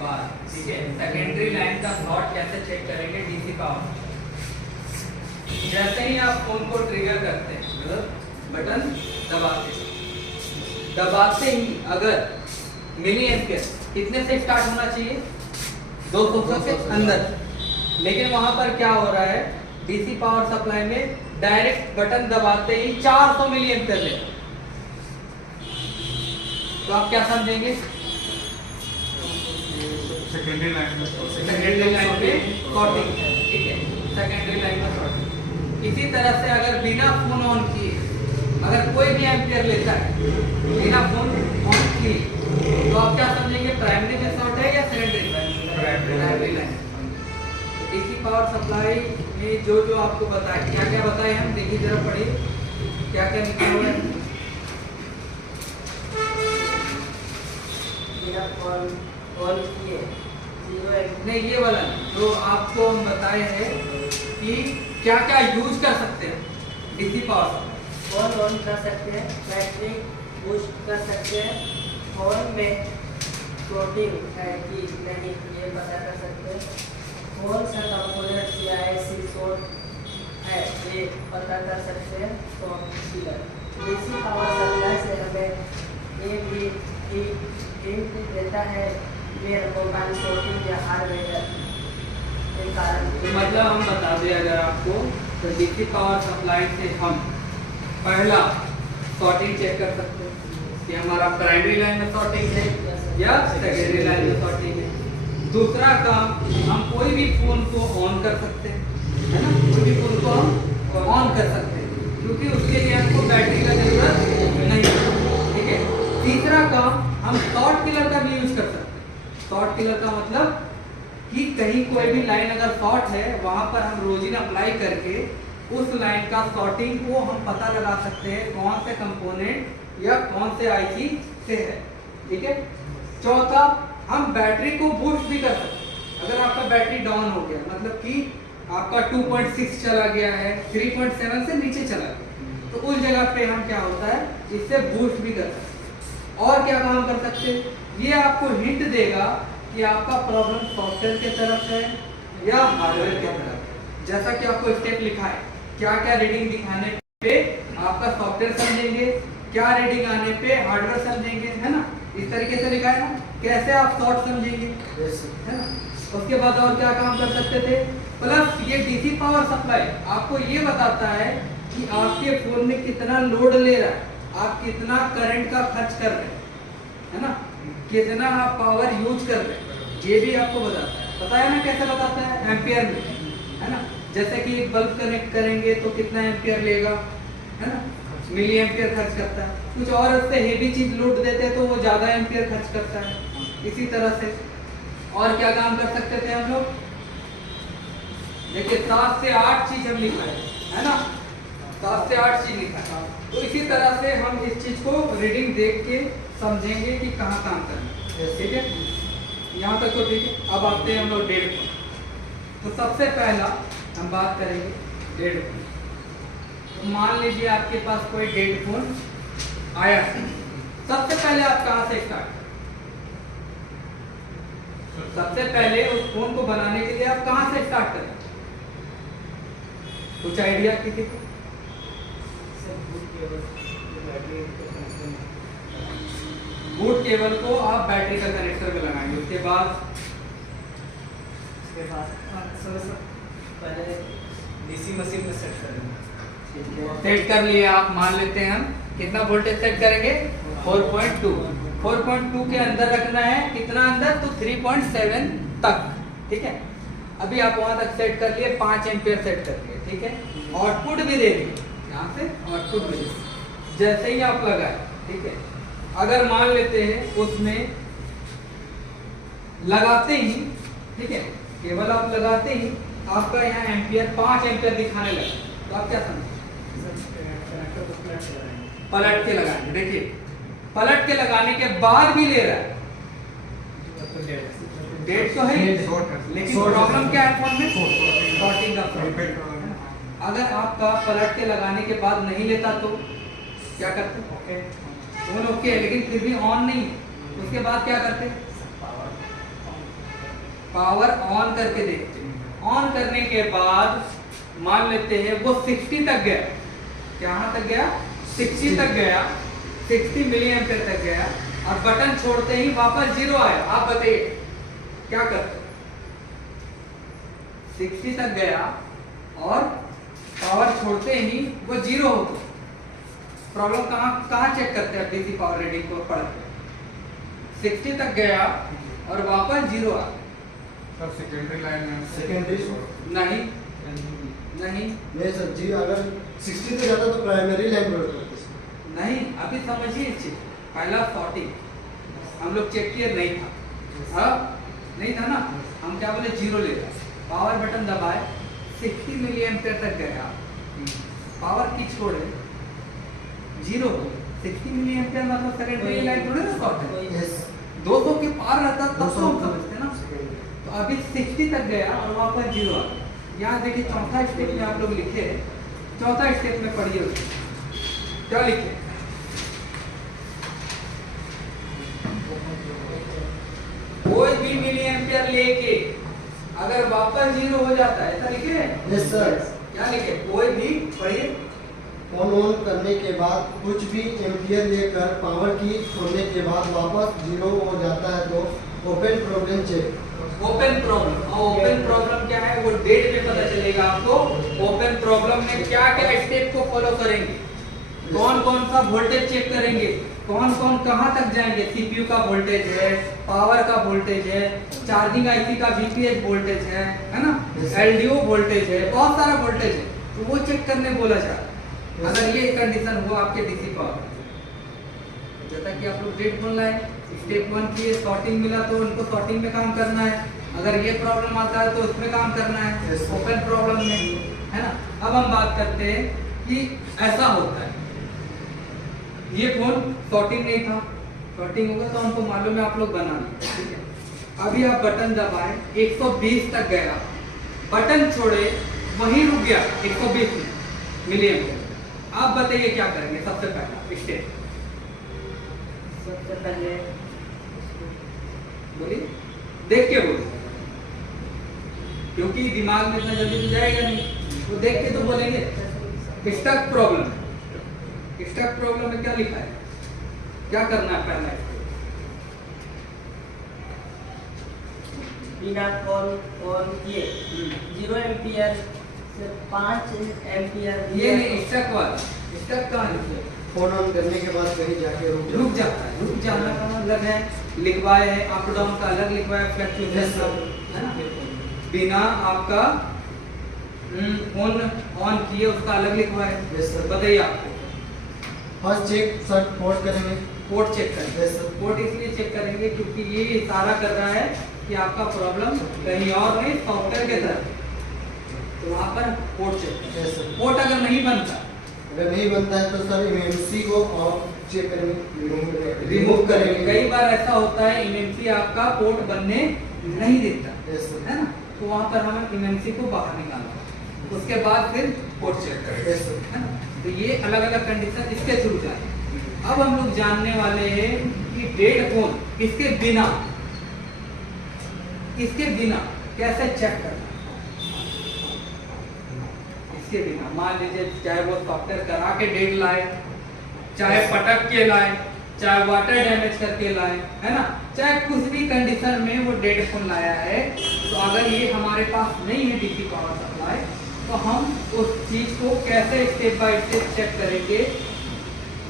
बाद ठीक है सेकेंडरी लाइन का शॉर्ट कैसे चेक करेंगे डीसी पावर। जैसे ही आप फोन को ट्रिगर करते हैं मतलब बटन दबाते ही अगर मिली एम्पियर कितने से स्टार्ट होना चाहिए 200 के अंदर, लेकिन वहां पर क्या हो रहा है डीसी पावर सप्लाई में डायरेक्ट बटन दबाते ही 400 मिली एम्पियर ले, तो आप क्या समझेंगे सेकेंडरी लाइन में शॉर्टिंग है, ठीक है सेकेंडरी लाइन में शॉर्टिंग। इसी तरह से अगर बिना फोन ऑन किए अगर कोई भी एम्पियर लेता है बिना फोन ऑन किए तो आप क्या समझेंगे प्राइमरी में शॉर्ट है या secondary primary line. DC power supply में जो जो आपको बताया क्या क्या बताए हम देखिए जरा पढ़िए क्या क्या लिखा हुआ है। नहीं ये वाला जो आपको हम बताए हैं कि क्या क्या यूज कर सकते हैं डीसी पावर फोन ऑन कर सकते हैं, बैटरी बूस्ट कर सकते हैं, फोन में फ्लोटिंग है कि नहीं ये पता कर सकते हैं, फोन से कंपोनेंट या ऐसी शॉर्ट है ये पता कर सकते हैं। तो डीसी पावर सप्लाई से हमें ये भी हिंट देता है मेरा मोबाइल शॉर्टिंग या हार्डवेयर के कारण। मतलब हम बता दें अगर आपको तो डीसी पावर सप्लाई से हम पहला शॉर्टिंग चेक कर सकते हैं कि हमारा प्राइमरी लाइन में शॉर्टिंग है या सेकेंडरी लाइन में शॉर्टिंग है। दूसरा काम हम कोई भी फोन को ऑन कर सकते हैं है ना, कोई भी फोन को हम ऑन कर सकते हैं क्योंकि उसके लिए हमको बैटरी का जरूरत नहीं है, ठीक है। तीसरा काम हम शॉर्ट किलर का भी यूज कर सकते हैं। शॉर्ट किलर का मतलब कि कहीं कोई भी लाइन अगर शॉर्ट है वहां पर हम रोजिन अप्लाई करके उस लाइन का शॉर्टिंग को हम पता लगा सकते हैं कौन से कंपोनेंट या कौन से आईसी से है, ठीक है। चौथा हम बैटरी को बूस्ट भी कर सकते हैं। अगर आपका बैटरी डाउन हो गया मतलब कि आपका 2.6 चला गया है 3.7 से नीचे चला गया तो उस जगह पे हम क्या होता है इससे बूस्ट भी कर सकते हैं। और क्या काम कर सकते हैं ये आपको हिंट देगा कि आपका प्रॉब्लम सॉफ्टवेयर के तरफ है या हार्डवेयर के तरफ। जैसा कि आपको स्टेप लिखा है क्या क्या रीडिंग दिखाने पे आपका सॉफ्टवेयर समझेंगे, क्या रीडिंग आने पे हार्डवेयर समझेंगे, है ना। इस तरीके से लिखा है ना कैसे आप शॉर्ट समझेंगे, है ना। उसके बाद और क्या काम कर सकते थे प्लस ये डीसी पावर सप्लाई आपको ये बताता है कि आपके फोन में कितना लोड ले रहा है, आप कितना करंट का खर्च कर रहे हैं, है ना, कितना आप पावर यूज कर रहे हैं, ये भी आपको बताता है। पता है ना कैसे बताता है एम्पियर में, है ना। जैसे कि एक बल्ब कनेक्ट करेंगे तो कितना एम्पियर लेगा, है ना, मिली एम्पियर खर्च करता है। कुछ और उससे हेवी चीज लोड देते हैं तो वो ज्यादा एम्पियर खर्च करता है। इसी तरह से और क्या काम कर सकते थे हम लोग देखिए 7 से 8 चीज हम लिखा है ना, 7 से 8 चीज लिखा है। तो इसी तरह से हम इस चीज को रीडिंग देख के समझेंगे कि कहाँ काम करना है, ठीक है। यहाँ तक तो ठीक है। अब आते हैं हम लोग डेड फोन। तो सबसे पहला हम बात करेंगे डेड फोन। तो मान लीजिए आपके पास कोई डेड फोन आया है, सबसे पहले आप कहाँ से स्टार्ट करें? सबसे पहले उस फोन को बनाने के लिए आप कहाँ से स्टार्ट करें? कुछ आइडिया किसी को? बूट केबल को आप बैटरी का कनेक्टर में लगाएंगे, उसके बाद पहले डीसी मशीन में सेट करेंगे। सेट कर लिए आप, मान लेते हैं हम कितना वोल्टेज सेट करेंगे 4.2 के अंदर रखना है। कितना अंदर तो 3.7 तक, ठीक है। अभी आप वहां तक सेट कर लिए, 5 एम्पियर सेट कर लिए, ठीक है। आउटपुट भी दे दिए, यहाँ से आउटपुट भी जैसे ही आप लगाए, ठीक है। अगर मान लेते हैं उसमें लगाते ही, ठीक है, केवल आप लगाते ही आपका यहाँ एम्पियर 5 एम्पियर दिखाने लगा तो आप क्या समझे? पलट के लगाएंगे। देखिए पलट के लगाने के बाद भी ले रहा है, डेट तो है लेकिन प्रॉब्लम क्या है फोन में? शॉर्टिंग का प्रॉब्लम। अगर आपका पलट के लगाने के बाद नहीं लेता तो क्या करते? फोन ओके है लेकिन फिर भी ऑन नहीं, उसके बाद क्या करते? पावर ऑन करके देखते हैं। ऑन करने के बाद मान लेते हैं वो 60 तक गया, कहाँ तक गया, 60 तक गया, 60 मिली एम्पियर तक गया, और बटन छोड़ते ही वापस 0 आया। आप बताइए क्या करते, 60 तक गया और पावर छोड़ते ही वो 0 हो गया। प्रॉब्लम कहाँ चेक करते हैं डीसी पावर रीडिंग को पढ़ के, 60 तक गया और वापस 0 आ सर सेकेंडरी लाइन में सेकेंडरी नहीं नहीं नहीं सर जी, अगर 60 पे जाता तो प्राइमरी लाइन पर होता है। नहीं, अभी समझिए इस चीज। पहला 40 हम लोग चेक किए नहीं था, हाँ नहीं था ना, हम क्या बोले 0 ले रहा, पावर बटन दबाए 60 मिली एम्पियर तक गया, पावर की छोड़े 0 हो, 60 मिली एम्पियर मतलब सेकेंडरी लाइन थोड़ी ना शॉर्ट है, यस 200 के पार रहता तब तो 200 हम समझते ना। तो अभी 60 तक गया और वापस 0 आ गया। यहाँ देखिए चौथा स्टेप में आप लोग लिखे, चौथा स्टेप में पढ़िए उसको क्या लिखे, कोई भी मिली एम्पियर लेके अगर वापस 0 हो जाता है, ऐसा लिखे, यस सर। क्या लिखे, कोई भी, पढ़िए, फोन ऑन करने के बाद कुछ भी एम्पियर लेकर पावर की छोड़ने के बाद वापस 0 हो जाता है तो open problem check. Open problem, और ओपन प्रॉब्लम क्या है वो डेट में पता चलेगा आपको। ओपन प्रॉब्लम में क्या क्या स्टेप को फॉलो करेंगे, कौन कौन सा वोल्टेज चेक करेंगे, कौन कौन कहां तक जाएंगे, सीपीयू का वोल्टेज है, पावर का वोल्टेज है, चार्जिंग आईसी का वीपीएच वोल्टेज है ना, एलडीओ वोल्टेज है, बहुत सारा वोल्टेज है, तो वो चेक करने बोला जा रहा है। अगर ये कंडीशन हुआ आपके डीसी पावर, जैसा कि आप लोग डेट बोल रहे हैं, स्टेप 1 की सॉर्टिंग मिला तो उनको सॉर्टिंग में काम करना है, अगर ये प्रॉब्लम आता है तो उसमें काम करना है, ओपन प्रॉब्लम में, है ना। अब हम बात करते हैं कि ऐसा होता है, ये फोन सॉर्टिंग नहीं था, सॉर्टिंग होगा तो हमको मालूम है, आप लोग बना लें, ठीक है। अभी आप बटन दबाए 120 तक गया, बटन छोड़े वहीं रुक गया 120 मिली एम्पियर। आप बताइए क्या करेंगे सबसे पहला स्टेप, सबसे पहले बोलिए, देख के बोलिए, क्योंकि दिमाग में इतना जल्दी तो जाएगा नहीं, वो देख के तो बोलेंगे। स्टक प्रॉब्लम, स्टक प्रॉब्लम में क्या लिखा है, क्या करना है पहला स्टेप, बिना ऑन किए 0 एम्पियर से 5 एम्पियर ये नहीं, स्टक वाला, स्टक कहाँ लिखे, फोन ऑन करने के बाद कहीं जाके रुक जाता है, रुक जाना का मतलब है लिखवाए है, अप डाउन का अलग लिखवाए, फ्लक्चुएशन का, है ना, बिना आपका फोन ऑन किए उसका अलग लिखवाए। Yes sir. बताइए आपको, फर्स्ट चेक सर पोर्ट करेंगे, पोर्ट चेक करेंगे, यस सर। पोर्ट इसलिए चेक करेंगे क्योंकि ये इशारा कर रहा है कि आपका प्रॉब्लम कहीं और नहीं, सॉफ्टवेयर के तरफ, तो वहाँ पर पोर्ट चेक करेंगे। Yes sir. पोर्ट अगर नहीं बनता, अगर नहीं बनता है तो सर एमएमसी को ऑफ चेक करेंगे, रिमूव करेंगे। कई बार ऐसा होता है इमएमसी आपका पोर्ट बनने नहीं देता, यस सर। है ना, तो वहाँ पर हमें इमएमसी को बाहर निकालना, उसके बाद फिर पोर्ट चेक करेंगे, यस सर। है ना। तो ये अलग अलग कंडीशन इसके थ्रू जाए। अब हम लोग जानने वाले हैं कि डेड फोन इसके बिना कैसे चेक करना है। इसके बिना मान लीजिए चाहे वो सॉफ्टवेयर करा के डेट लाए, चाहे पटक के लाए, चाहे वाटर डैमेज करके लाए, है ना, चाहे कुछ भी कंडीशन में वो डेड फोन लाया है, तो अगर ये हमारे पास नहीं है डीसी पावर सप्लाई, तो हम उस चीज को कैसे स्टेप बाय स्टेप चेक करेंगे,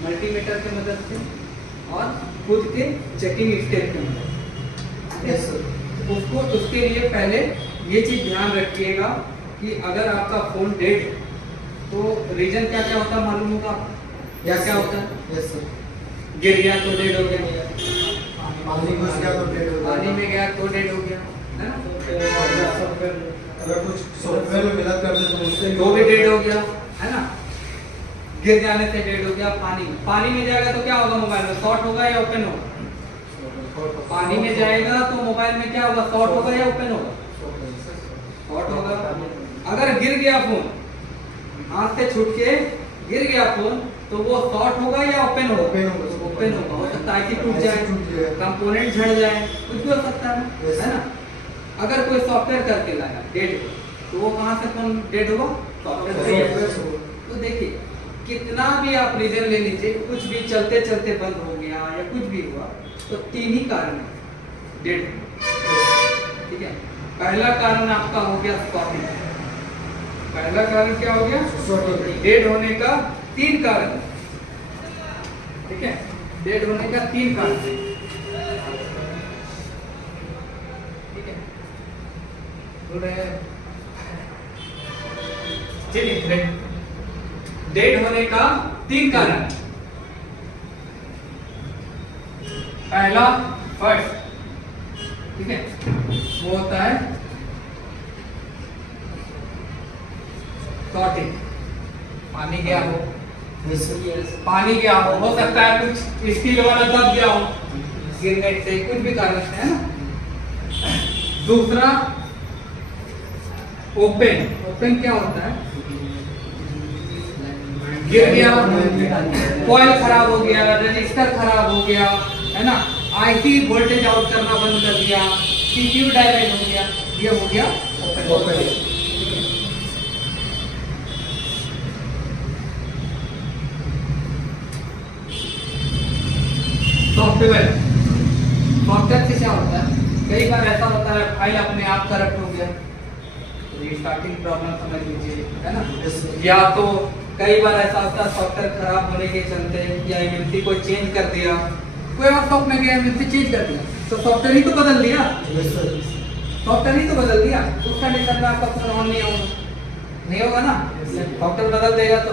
मल्टीमीटर की मदद से और खुद के चेकिंग स्टेप की मदद से। Yes sir. उसको उसके लिए पहले ये चीज ध्यान रखिएगा कि अगर आपका फोन डेड है तो रीजन क्या क्या होता है मालूम होगा, क्या क्या होता है, यस सर। गिर गया तो डेड हो गया, पानी घुस गया तो डेड हो पानी गया, में गया तो डेड हो गया, है ना, अगर कुछ सॉफ्टवेयर में मिला कर दे तो उससे तो भी डेड हो गया, है ना, गिर जाने से डेड हो गया। पानी में जाएगा तो क्या होगा, मोबाइल में शॉर्ट होगा या ओपन होगा, पानी में जाएगा तो मोबाइल में क्या होगा, शॉर्ट होगा या ओपन होगा, शॉर्ट होगा। अगर गिर गया फोन, हाथ से छूट के गिर गया फोन, तो वो शॉर्ट होगा या ओपन होगा, ओपन होगा। हो सकता है कि टूट जाए, कंपोनेंट झड़ जाए, कुछ भी हो सकता है ना। अगर कोई सॉफ्टवेयर करके लाया डेड तो वो कहाँ से कौन डेड हुआ? सॉफ्टवेयर से। तो देखिए कितना भी आप रीजन ले लीजिए, कुछ भी चलते चलते बंद हो गया या कुछ भी हुआ तो 3 ही कारण है डेड। ठीक है, पहला कारण आपका हो गया स्पॉटिंग। पहला कारण क्या हो गया? डेड होने का 3 कारण। ठीक है, डेड होने का 3 कारण है। ठीक है, बोल रहे हैं चलिए डेड होने का 3 कारण। पहला फर्स्ट, ठीक है, वो होता है शॉर्टिंग। पानी गया हो, पानी गया हो सकता है कुछ स्टील वाला दब गया हो गिरने से, कुछ भी कारण से, है ना। दूसरा ओपन क्या होता है? गिर गया, कॉइल खराब हो गया, रजिस्टर खराब हो गया, है ना, आईसी वोल्टेज आउट करना बंद कर दिया, सीपीयू डैमेज हो गया, ये हो गया ओपन। सॉफ्टवेयर से क्या होता है? कई बार ऐसा होता है फाइल अपने आप करप्ट हो गया, रीस्टार्टिंग प्रॉब्लम समझ लीजिए, है ना। या तो कई बार ऐसा होता है सॉफ्टवेयर खराब होने के चलते या एमएनसी को चेंज कर दिया, कोई और सॉफ्टवेयर में एमएनसी चेंज कर दिया तो सॉफ्टवेयर ही तो बदल दिया, सॉफ्टवेयर ही तो बदल दिया। उस कंडीशन में आपका फोन ऑन नहीं होगा ना। सॉफ्टवेयर बदल देगा तो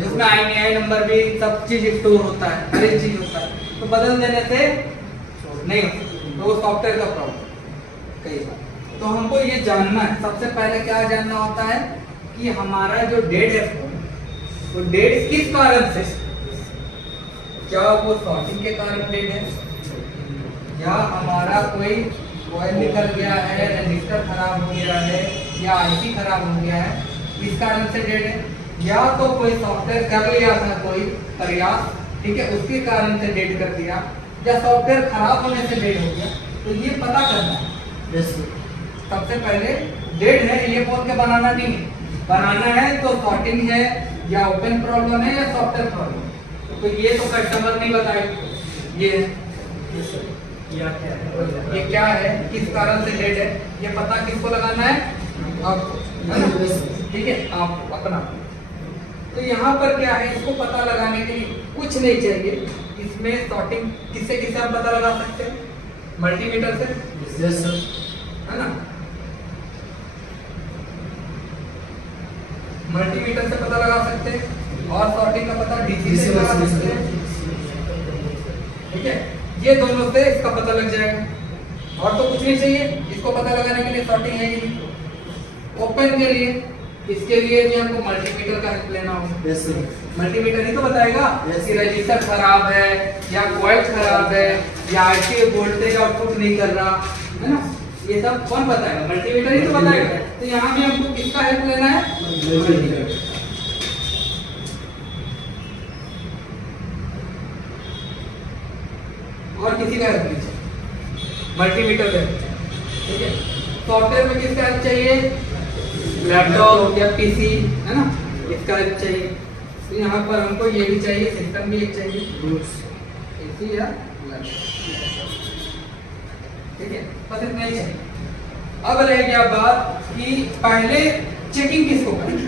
उसमें IMEI नंबर भी सब चीज स्टोर होता है, हर एक चीज होता है, तो बदल देने से नहीं होता, तो वो सॉफ्टवेयर का प्रॉब्लम कई बार। तो हमको ये जानना है, सबसे पहले क्या जानना होता है कि हमारा जो डेड है फोन, वो डेड किस कारण से? क्या वो शॉर्टिंग के कारण डेड है, या हमारा कोई कॉइल निकल गया है, रजिस्टर खराब हो गया है, या आईसी खराब हो गया है, इस कारण से डेड है, या तो कोई सॉफ्टवेयर कर लिया था कोई प्रयास, ठीक है, उसके कारण से डेड कर दिया, या सॉफ्टवेयर खराब होने से डेड हो गया। तो ये पता करना है। सबसे पहले डेड है ये बोल के बनाना नहीं है, बनाना है तो शॉर्टिंग है या ओपन प्रॉब्लम है या सॉफ्टवेयर प्रॉब्लम। तो ये तो कस्टमर नहीं बताएगा ये क्या है, किस कारण से डेड है, ये पता किसको लगाना है? आपको, है ना। ठीक है, आप अपना। तो यहाँ पर क्या है, इसको पता लगाने के लिए कुछ नहीं चाहिए। इसमें शॉर्टिंग किससे हम पता लगा सकते हैं? मल्टीमीटर से, है ना। मल्टीमीटर से पता लगा सकते हैं और शॉर्टिंग का पता डीसी से लगा सकते हैं। ठीक है, ये दोनों से इसका पता लग जाएगा और तो कुछ नहीं चाहिए। इसको पता लगाने के लिए शॉर्टिंग है कि नहीं। ओपन के लिए, इसके लिए भी हमको मल्टीमीटर का हेल्प लेना होगा। मल्टीमीटर ही तो बताएगा कि रजिस्टर खराब है या कॉइल खराब है या आईसी वोल्टेज आउटपुट नहीं कर रहा, है ना। ये सब कौन बताएगा? मल्टीमीटर ही तो बताएगा। तो यहाँ भी हमको किसका हेल्प लेना है? मल्टीमीटर। और किसी का हेल्प नहीं चाहिए, मल्टीमीटर का। ठीक है, सॉफ्टवेयर में किसका हेल्प चाहिए? लैपटॉप या पीसी, है ना, इसका हेल्प चाहिए। तो यहाँ पर हमको ये भी चाहिए, सिस्टम भी एक चाहिए, पीसी या लैपटॉप। ठीक है, बस इतना ही चाहिए। अब रह गया बात कि पहले चेकिंग किसको करें?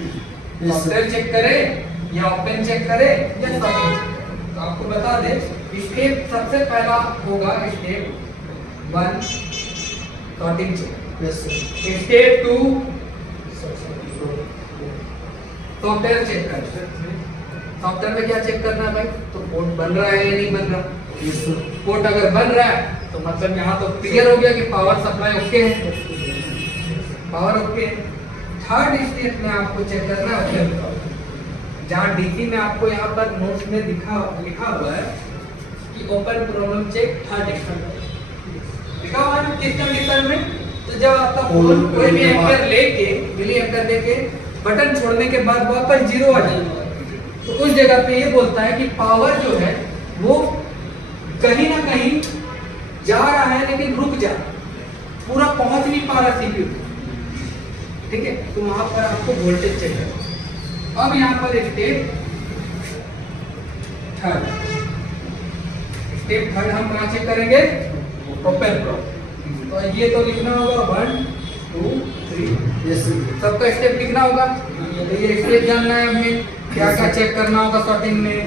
सॉफ्टवेयर चेक करे या ओपन चेक करे या शॉर्टिंग चेक करे? तो आपको बता दे, स्टेप सबसे पहला होगा step 1 shorting check, step 2 software check कर। सॉफ्टवेयर में क्या चेक करना है भाई? तो पोर्ट बन रहा है या नहीं बन रहा। पोर्ट अगर बन रहा है तो मतलब यहाँ तो क्लियर हो गया कि पावर सप्लाई ओके है, पावर ओके है। थर्ड स्टेप में आपको चेक करना है जहाँ डीसी में आपको यहाँ पर नोट्स में लिखा हुआ है कि open problem check third step लिखा हुआ है किस कंडीशन में? तो जब आपका फोन कोई भी एम्पियर लेके मिली एम्पियर लेके बटन छोड़ने के बाद वापस 0 आ जाए तो उस जगह पे ये बोलता है कि पावर जो है वो कहीं ना कहीं जा रहा है लेकिन रुक जा, पूरा पहुंच नहीं पा रहा सीपीयू, ठीक है, तो वहां पर आपको वोल्टेज चेक करना। अब यहाँ पर स्टेप थर्ड हम कहाँ चेक करेंगे? Open problem. तो ये तो लिखना होगा 1 2 3, यस सबका स्टेप लिखना होगा। तो ये स्टेप जानना है हमें, क्या क्या चेक करना होगा सॉर्टिंग में,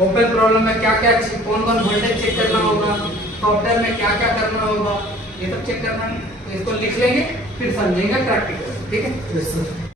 ओपन प्रॉब्लम में क्या क्या कौन कौन वोल्टेज चेक करना होगा, सॉफ्टवेयर में क्या क्या करना होगा, ये सब चेक करना है। तो इसको लिख लेंगे, फिर समझेंगे प्रैक्टिकल, ठीक है। Yes sir.